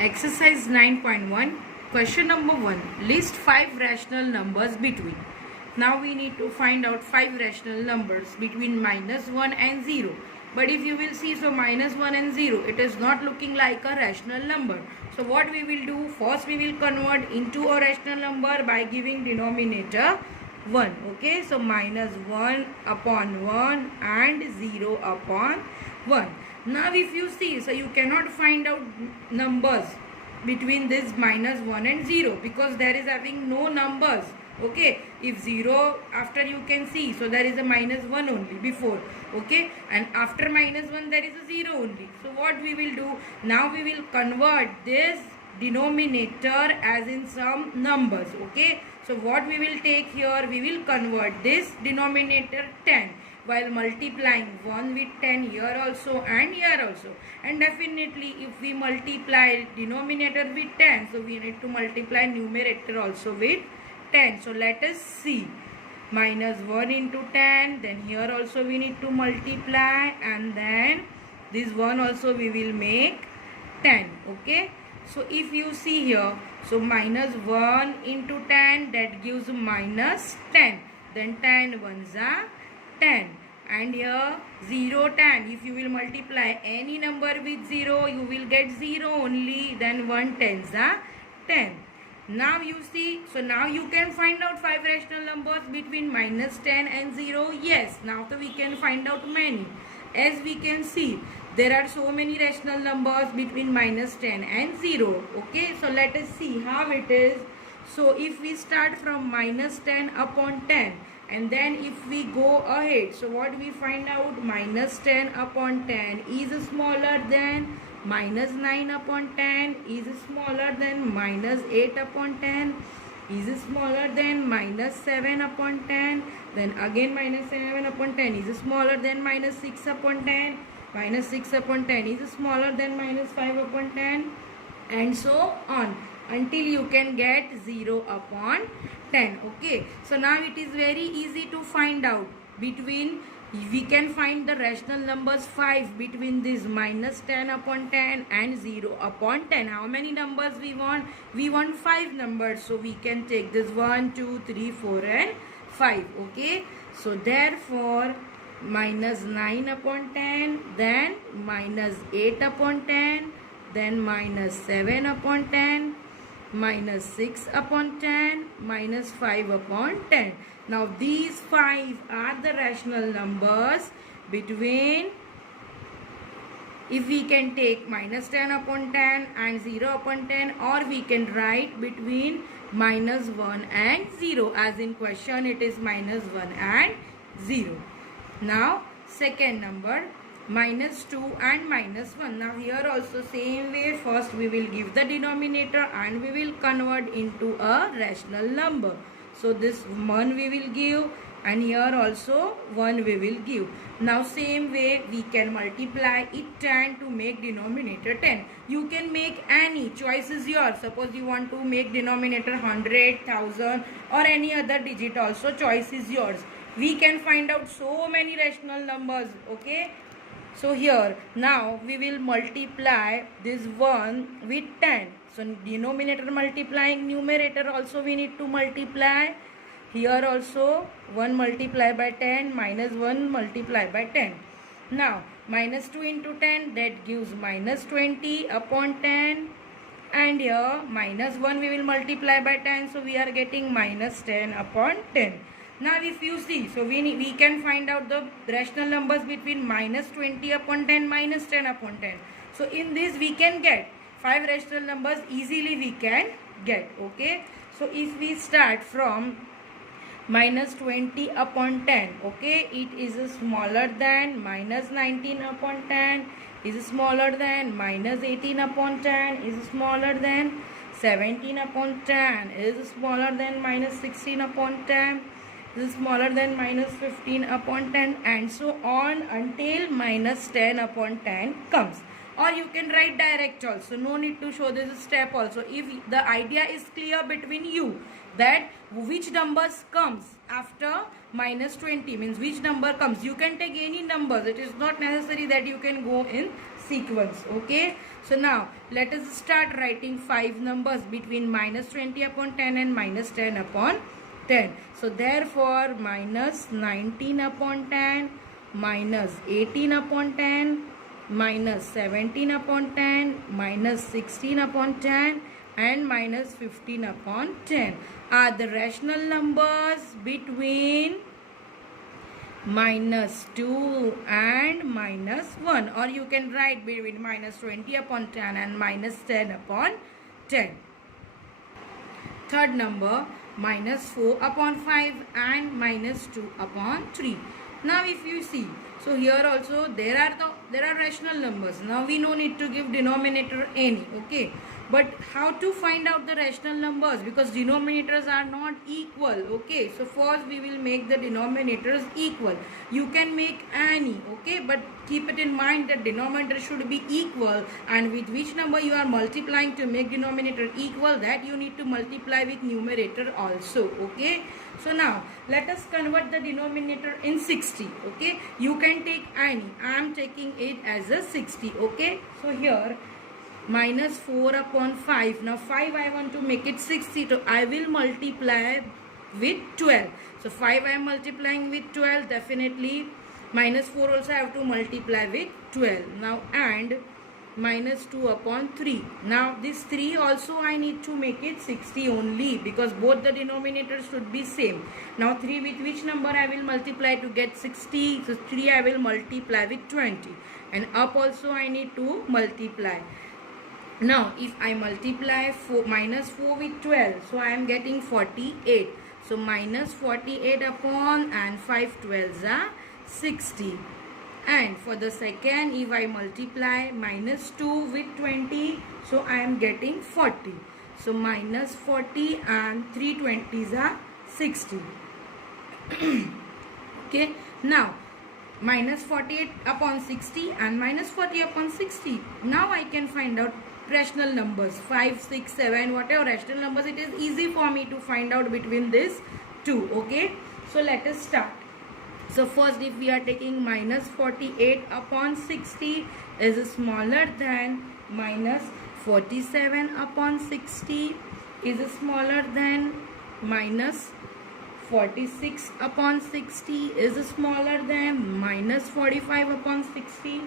Exercise 9.1, question number 1. List 5 rational numbers between. Now we need to find out 5 rational numbers between minus 1 and 0. But if you will see, so minus 1 and 0, it is not looking like a rational number. So what we will do, first we will convert into a rational number by giving denominator 1. Okay, so minus 1 upon 1 and 0 upon 1. Now if you see, so you cannot find out numbers between this minus 1 and 0 because there is having no numbers. Okay, if 0 after you can see, so there is a minus 1 only before. Okay, and after minus 1 there is a 0 only. So what we will do, now we will convert this denominator as in some numbers. Okay, so what we will take here, we will convert this denominator 10 while multiplying 1 with 10 here also and here also. And definitely if we multiply denominator with 10, so we need to multiply numerator also with 10. So let us see, minus 1 into 10, then here also we need to multiply, and then this one also we will make 10. Okay, so if you see here, so minus 1 into 10, that gives minus 10, then 10 ones are 10, and here 0 10, if you will multiply any number with 0 you will get 0 only, then 1 tens are 10. Now you see, so now you can find out 5 rational numbers between minus 10 and 0. Yes, now we can find out many. As we can see, there are so many rational numbers between minus 10 and 0. Okay, so let us see how it is. So if we start from minus 10 upon 10, and then if we go ahead, so what we find out, minus 10 upon 10 is smaller than minus 9 upon 10, is smaller than minus 8 upon 10, is smaller than minus 7 upon 10, then again minus 7 upon 10 is smaller than minus 6 upon 10, minus 6 upon 10 is smaller than minus 5 upon 10, and so on until you can get 0 upon 10. Okay, so now it is very easy to find out between, we can find the rational numbers 5 between this minus 10 upon 10 and 0 upon 10. How many numbers we want? We want 5 numbers, so we can take this 1 2 3 4 and 5. Okay, so therefore minus 9 upon 10, then minus 8 upon 10, then minus 7 upon 10, minus 6 upon 10, minus 5 upon 10. Now these 5 are the rational numbers between, if we can take minus 10 upon 10 and 0 upon 10, or we can write between minus 1 and 0, as in question it is minus 1 and 0. Now second number, minus 2 and minus 1. Now here also same way, first we will give the denominator and we will convert into a rational number. So this 1 we will give, and here also 1 we will give. Now same way we can multiply it 10 to make denominator 10. You can make any, choice is yours. Suppose you want to make denominator 100, 1000 or any other digit also, choice is yours. We can find out so many rational numbers. Okay, so here now we will multiply this 1 with 10. So denominator multiplying, numerator also we need to multiply. Here also 1 multiply by 10, minus 1 multiply by 10. Now minus 2 into 10, that gives minus 20 upon 10. And here minus 1 we will multiply by 10, so we are getting minus 10 upon 10. Now if you see, so we can find out the rational numbers between minus 20 upon 10, minus 10 upon 10. So in this we can get 5 rational numbers easily we can get. Okay, so if we start from minus 20 upon 10, okay, it is smaller than minus 19 upon 10, is smaller than minus 18 upon 10, is smaller than 17 upon 10, is smaller than minus 16 upon 10, is smaller than minus 15 upon 10, and so on until minus 10 upon 10 comes. Or you can write direct also, no need to show this step also. If the idea is clear between you that which numbers comes after minus 20, means which number comes, you can take any numbers. It is not necessary that you can go in sequence. Okay, so now let us start writing 5 numbers between minus 20 upon 10 and minus 10 upon 10. So therefore minus 19 upon 10, minus 18 upon 10, minus 17 upon 10, minus 16 upon 10 and minus 15 upon 10 are the rational numbers between minus 2 and minus 1, or you can write between minus 20 upon 10 and minus 10 upon 10. Third number, minus 4 upon 5 and minus 2 upon 3. Now if you see, so here also there are rational numbers. Now we no need to give denominator any. Okay, but how to find out the rational numbers, because denominators are not equal. Okay, so first we will make the denominators equal. You can make any, okay, but keep it in mind that denominator should be equal, and with which number you are multiplying to make denominator equal, that you need to multiply with numerator also. Okay, so now let us convert the denominator in 60. Okay, you can take any. I am taking it as a 60. Okay, so here minus 4 upon 5. Now 5 I want to make it 60, so I will multiply with 12. So 5 I am multiplying with 12, definitely minus 4 also I have to multiply with 12. Now and minus 2 upon 3. Now this 3 also I need to make it 60 only, because both the denominators should be same. Now 3 with which number I will multiply to get 60? So 3 I will multiply with 20, and up also I need to multiply. Now if I multiply minus 4 with 12, so I am getting 48. So minus 48 upon and 5 12s are 60. And for the second, if I multiply minus 2 with 20, so I am getting 40. So minus 40 and 3 20s are 60. Okay, now minus 48 upon 60 and minus 40 upon 60. Now I can find out rational numbers, 5, 6, 7, whatever rational numbers. It is easy for me to find out between these two. Okay, so let us start. So first, if we are taking minus 48 upon 60 is smaller than minus 47 upon 60 is smaller than minus 46 upon 60 is smaller than minus 45 upon 60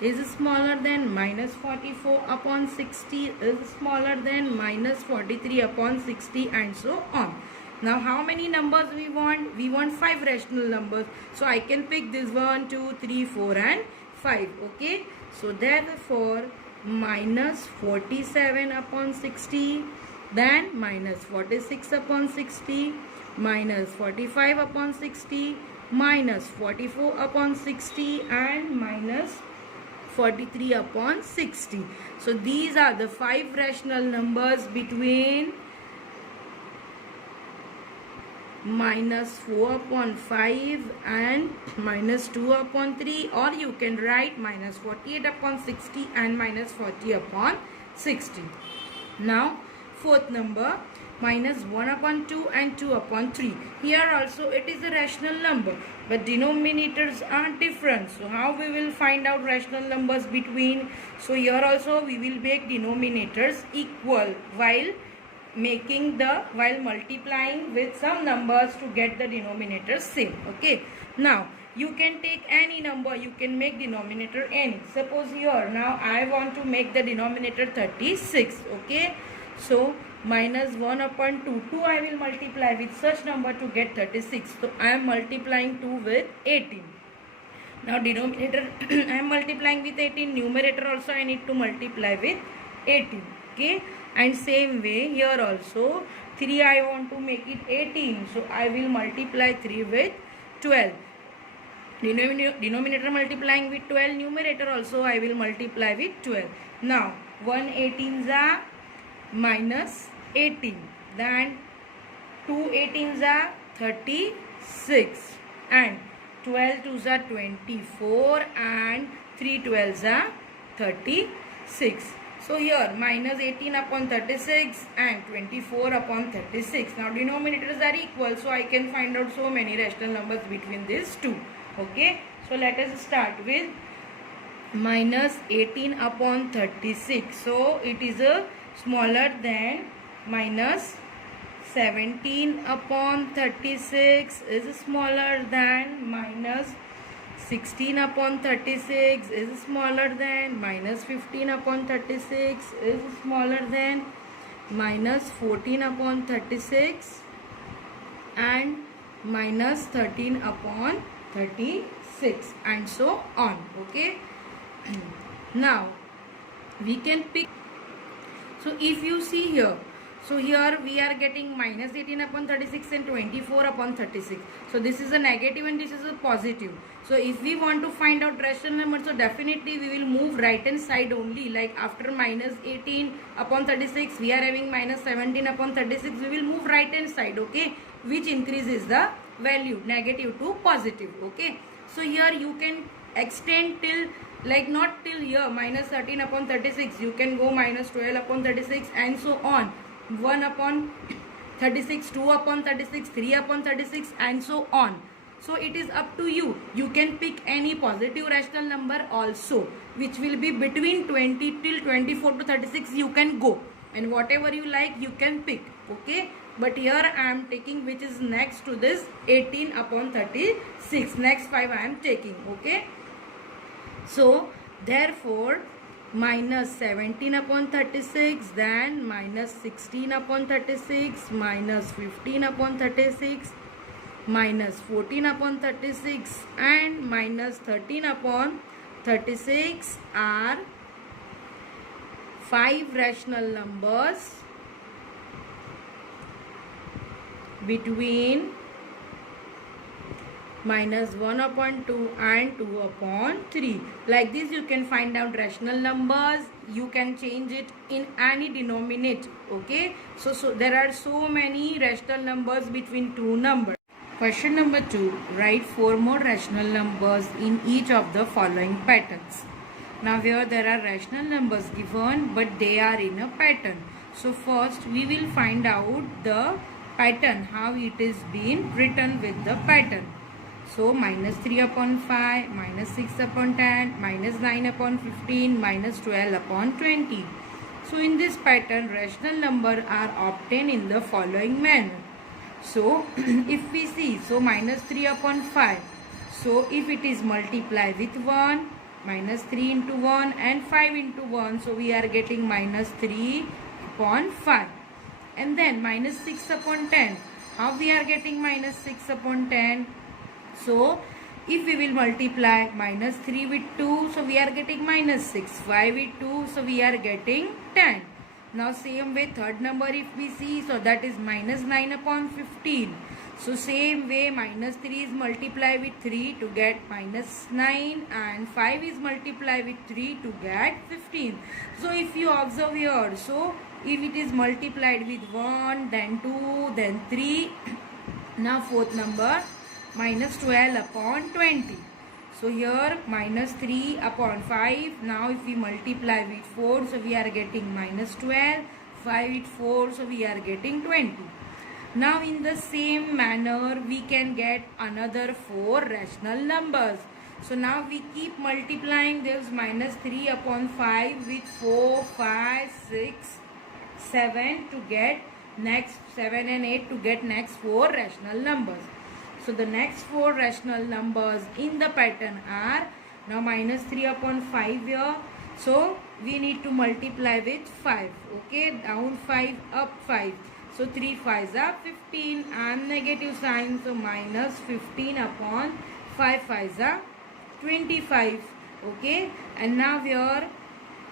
is smaller than minus 44 upon 60 is smaller than minus 43 upon 60, and so on. Now how many numbers we want? We want 5 rational numbers. So I can pick this 1, 2, 3, 4 and 5. Okay. So therefore minus 47 upon 60, then minus 46 upon 60, minus 45 upon 60, minus 44 upon 60 and minus 43 upon 60. So these are the 5 rational numbers between minus 4 upon 5 and minus 2 upon 3, or you can write minus 48 upon 60 and minus 40 upon 60. Now fourth number, minus 1 upon 2 and 2 upon 3. Here also it is a rational number, but denominators are different. So how we will find out rational numbers between? So here also we will make denominators equal while multiplying with some numbers to get the denominators same. Okay, now you can take any number, you can make denominator any. Suppose here now I want to make the denominator 36. Okay, so minus 1 upon 2 I will multiply with such number to get 36. So I am multiplying 2 with 18. Now denominator I am multiplying with 18, numerator also I need to multiply with 18. Okay, and same way here also 3 I want to make it 18, so I will multiply 3 with 12. Denominator multiplying with 12, numerator also I will multiply with 12. Now 1 18s are minus 18, then 2 18s are 36, and 12 2s are 24, and 3 12s are 36. So here minus 18 upon 36 and 24 upon 36. Now denominators are equal, so I can find out so many rational numbers between these two. Okay, so let us start with minus 18 upon 36. So it is a smaller than minus 17 upon 36 is smaller than minus 16 upon 36 is smaller than minus 15 upon 36 is smaller than minus 14 upon 36 and minus 13 upon 36 and so on. Okay. Now we can pick. So if you see here, so here we are getting minus 18 upon 36 and 24 upon 36. So this is a negative and this is a positive. So if we want to find out rational number, so definitely we will move right hand side only. Like after minus 18 upon 36, we are having minus 17 upon 36. We will move right hand side, okay, which increases the value negative to positive. Okay. So here you can extend till, like not till here minus 13 upon 36, you can go minus 12 upon 36 and so on. 1 upon 36, 2 upon 36, 3 upon 36 and so on. So it is up to you. You can pick any positive rational number also, which will be between 20 till 24 to 36 you can go, and whatever you like you can pick. Okay. But here I am taking which is next to this 18 upon 36. Next 5 I am taking. Okay. So therefore minus 17 upon 36, then minus 16 upon 36, minus 15 upon 36, minus 14 upon 36 and minus 13 upon 36 are 5 rational numbers between minus 1 upon 2 and 2 upon 3. Like this you can find out rational numbers. You can change it in any denominator. Okay. So there are so many rational numbers between two numbers. Question number 2. Write 4 more rational numbers in each of the following patterns. Now here there are rational numbers given, but they are in a pattern. So first we will find out the pattern, how it is being written with the pattern. So minus 3 upon 5, minus 6 upon 10, minus 9 upon 15, minus 12 upon 20. So in this pattern, rational number are obtained in the following manner. So if we see, so minus 3 upon 5. So if it is multiplied with 1, minus 3 into 1 and 5 into 1. So we are getting minus 3 upon 5. And then minus 6 upon 10. How we are getting minus 6 upon 10? So if we will multiply minus 3 with 2, so we are getting minus 6. 5 with 2, so we are getting 10. Now same way third number if we see, so that is minus 9 upon 15. So same way minus 3 is multiplied with 3 to get minus 9 and 5 is multiplied with 3 to get 15. So if you observe here, so if it is multiplied with 1, then 2, then 3, now fourth number minus 12 upon 20. So here minus 3 upon 5. Now if we multiply with 4, so we are getting minus 12. 5 with 4, so we are getting 20. Now in the same manner we can get another 4 rational numbers. So now we keep multiplying this minus 3 upon 5 with 4, 5, 6, 7 to get next 7 and 8 to get next 4 rational numbers. So the next 4 rational numbers in the pattern are now minus 3 upon 5 here. So we need to multiply with 5. Okay, down 5, up 5. So 3 5s are 15 and negative sign. So minus 15 upon 5 5s are 25. Okay, and now here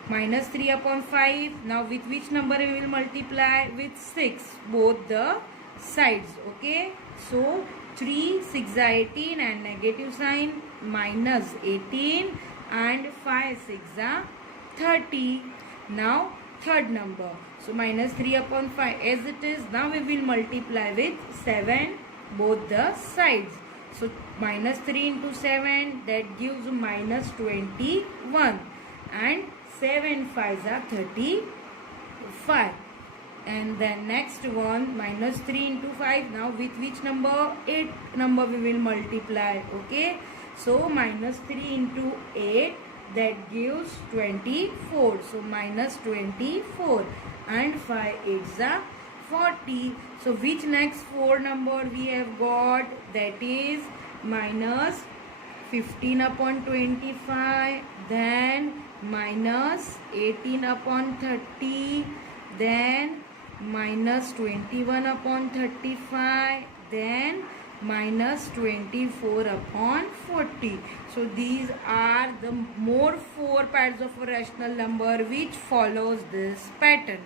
minus 3 upon 5. Now with which number we will multiply? With 6, both the sides. Okay, so 3 6 are 18 and negative sign minus 18 and 5 6 are 30. Now third number, so minus 3 upon 5 as it is. Now we will multiply with 7 both the sides. So minus 3 into 7, that gives minus 21 and 7 5s are 35. And then next one minus 3 into 5. Now with which number? 8 number we will multiply. Okay, so minus 3 into 8, that gives 24. So minus 24 and 5 8s are 40. So which next 4 number we have got? That is minus 15 upon 25, then minus 18 upon 30, then minus 21 upon 35, then minus 24 upon 40. So these are the more 4 pairs of a rational number which follows this pattern.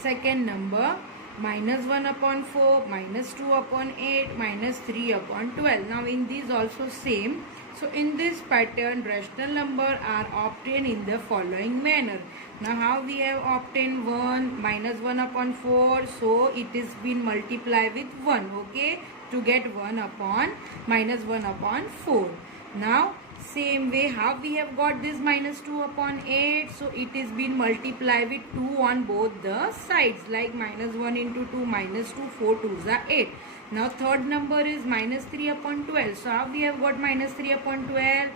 Second number, minus 1 upon 4, minus 2 upon 8, minus 3 upon 12. Now in these also same. So in this pattern, rational number are obtained in the following manner. Now how we have obtained 1, minus 1 upon 4. So it is been multiplied with 1, okay, to get 1 upon minus 1 upon 4. Now same way, how we have got this minus 2 upon 8. So it is been multiplied with 2 on both the sides, like minus 1 into 2, minus 2, 4 2s are 8. Now third number is minus 3 upon 12. So how we have got minus 3 upon 12?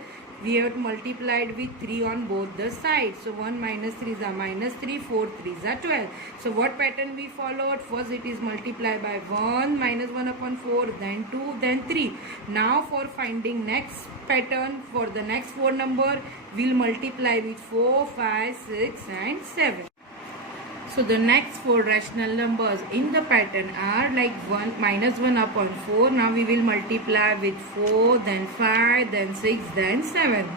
We have multiplied with 3 on both the sides. So 1 minus 3 is a minus 3, 4 3s are 12. So what pattern we followed? First it is multiplied by 1, minus 1 upon 4, then 2, then 3. Now for finding next pattern, for the next 4 number, we'll multiply with 4, 5, 6 and 7. So the next 4 rational numbers in the pattern are like 1, minus 1 upon 4. Now we will multiply with 4, then 5, then 6, then 7.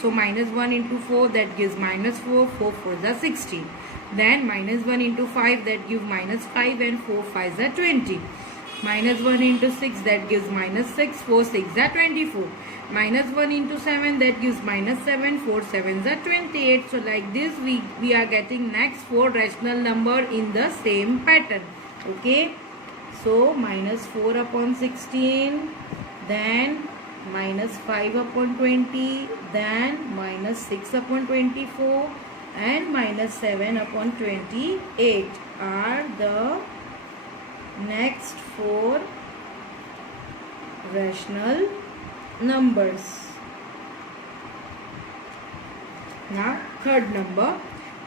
So minus 1 into 4, that gives minus 4, 4 4s are 16. Then minus 1 into 5, that gives minus 5 and 4 5s are 20. Minus 1 into 6, that gives minus 6, 4 6 are 24. Minus 1 into 7, that gives minus 7, 4 7s are 28. So like this we are getting next 4 rational number in the same pattern. Okay. So minus 4 upon 16, then minus 5 upon 20, then minus 6 upon 24 and minus 7 upon 28 are the next 4 rational numbers. Now third number,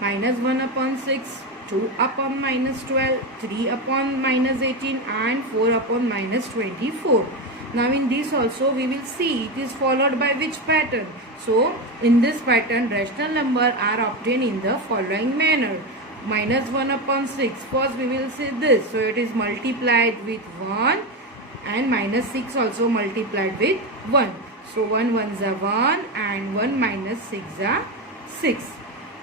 minus 1 upon 6, 2 upon minus 12, 3 upon minus 18 and 4 upon minus 24. Now in this also we will see it is followed by which pattern. So in this pattern, rational number are obtained in the following manner. Minus 1 upon 6, first we will say this. So it is multiplied with 1 and minus 6 also multiplied with 1. So 1 1s are 1 and 1 minus 6 are 6.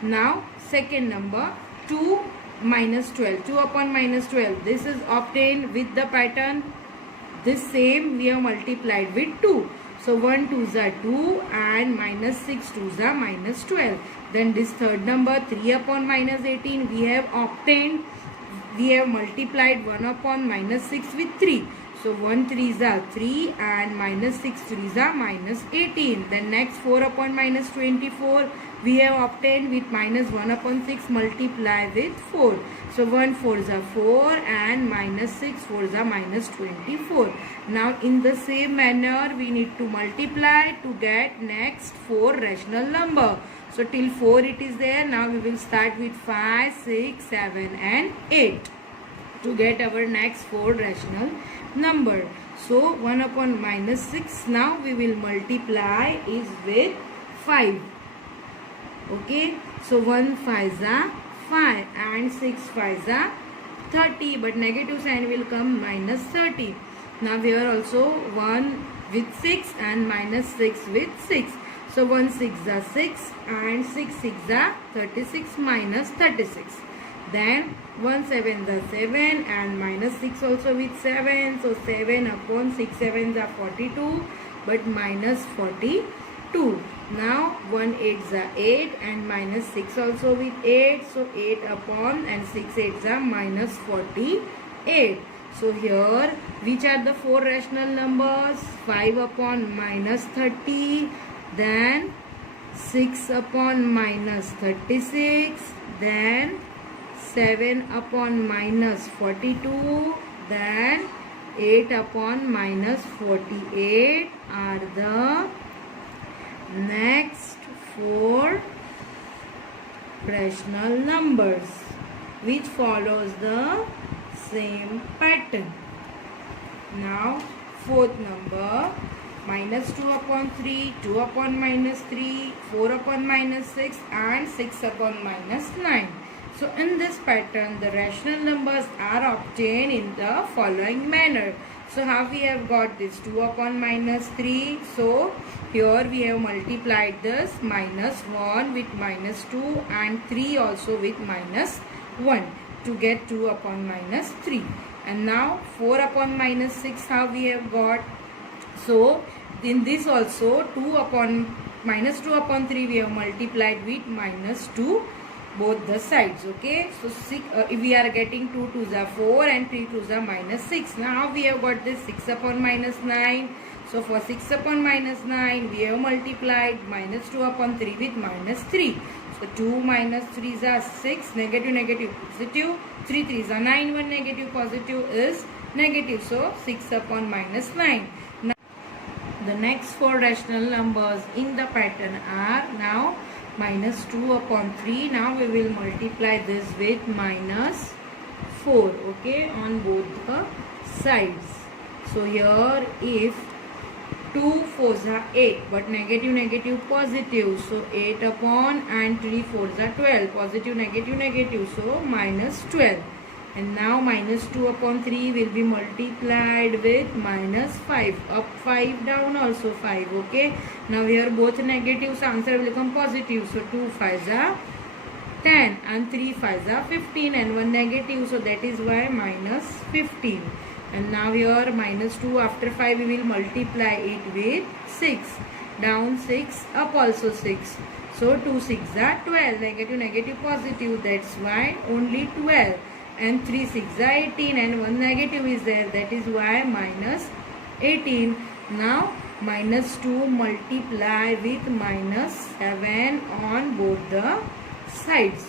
Now second number, 2 minus 12, 2 upon minus 12. This is obtained with the pattern. This same we have multiplied with 2. So 1 2s are 2 and minus 6 2s are minus 12. Then this third number, 3 upon minus 18, we have obtained, we have multiplied 1 upon minus 6 with 3. So 1 3s are 3 and minus 6 3s are minus 18. Then next 4 upon minus 24, we have obtained with minus 1 upon 6 multiply with 4. So 1 4s are 4 and minus 6 4s are minus 24. Now in the same manner we need to multiply to get next 4 rational number. So till 4 it is there. Now we will start with 5, 6, 7 and 8 to get our next 4 rational number. So 1 upon minus 6, now we will multiply is with 5. Okay, so 1 5s are 5 and 6 5s are 30, but negative sign will come minus 30. Now here also 1 with 6 and minus 6 with 6. So 1 6 are 6 and 6 6 are 36 minus 36. Then 1 7 are 7 and minus 6 also with 7. So 7 upon 6 7s are 42, but minus 42. Now 1 8s are 8 and minus 6 also with 8. So 8 upon and 6 8s are minus 48. So here which are the 4 rational numbers? 5 upon minus 30, then 6 upon minus 36, then 7 upon minus 42, then 8 upon minus 48 are the next 4 rational numbers which follows the same pattern. Now fourth number, minus 2 upon 3, 2 upon minus 3, 4 upon minus 6 and 6 upon minus 9. So in this pattern the rational numbers are obtained in the following manner. So how we have got this 2 upon minus 3. So here we have multiplied this minus 1 with minus 2 and 3 also with minus 1 to get 2 upon minus 3. And now 4 upon minus 6 how we have got. So in this also 2 upon minus 2 upon 3 we have multiplied with minus 2 both the sides. Okay, so we are getting 2 2s are 4 and 3 2s are minus 6. Now we have got this 6 upon minus 9. So for 6 upon minus 9 we have multiplied minus 2 upon 3 with minus 3. So 2 minus 3s are 6, negative negative positive, 3 3s are 9, 1 negative positive is negative. So 6 upon minus 9. Now the next 4 rational numbers in the pattern are now minus 2 upon 3. Now we will multiply this with minus 4, okay, on both the sides. So here if 2 4s are 8 but negative negative positive, so 8 upon and 3 4s are 12, positive negative negative, so minus 12. And now minus 2 upon 3 will be multiplied with minus 5. Up 5, down also 5. Okay. Now here both negatives, answer will become positive. So 2 5s are 10 and 3 5s are 15 and 1 negative. So that is why minus 15. And now here minus 2 after 5 we will multiply it with 6. Down 6, up also 6. So 2 6s are 12. Negative negative positive. That's why only 12. And 3 6 are 18 and 1 negative is there, that is why minus 18. Now minus 2 multiply with minus 7 on both the sides.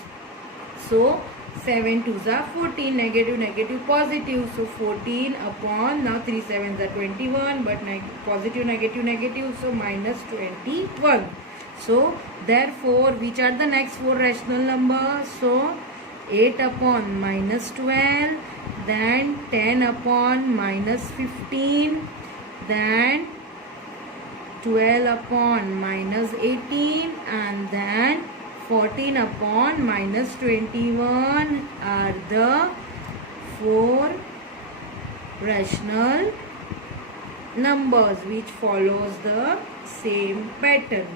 So 7 2s are 14, negative negative positive, so 14 upon, now 3 7s are 21 but positive negative negative, so minus 21. So therefore which are the next 4 rational numbers? So 8 upon minus 12, then 10 upon minus 15, then 12 upon minus 18 and then 14 upon minus 21 are the 4 rational numbers which follows the same pattern.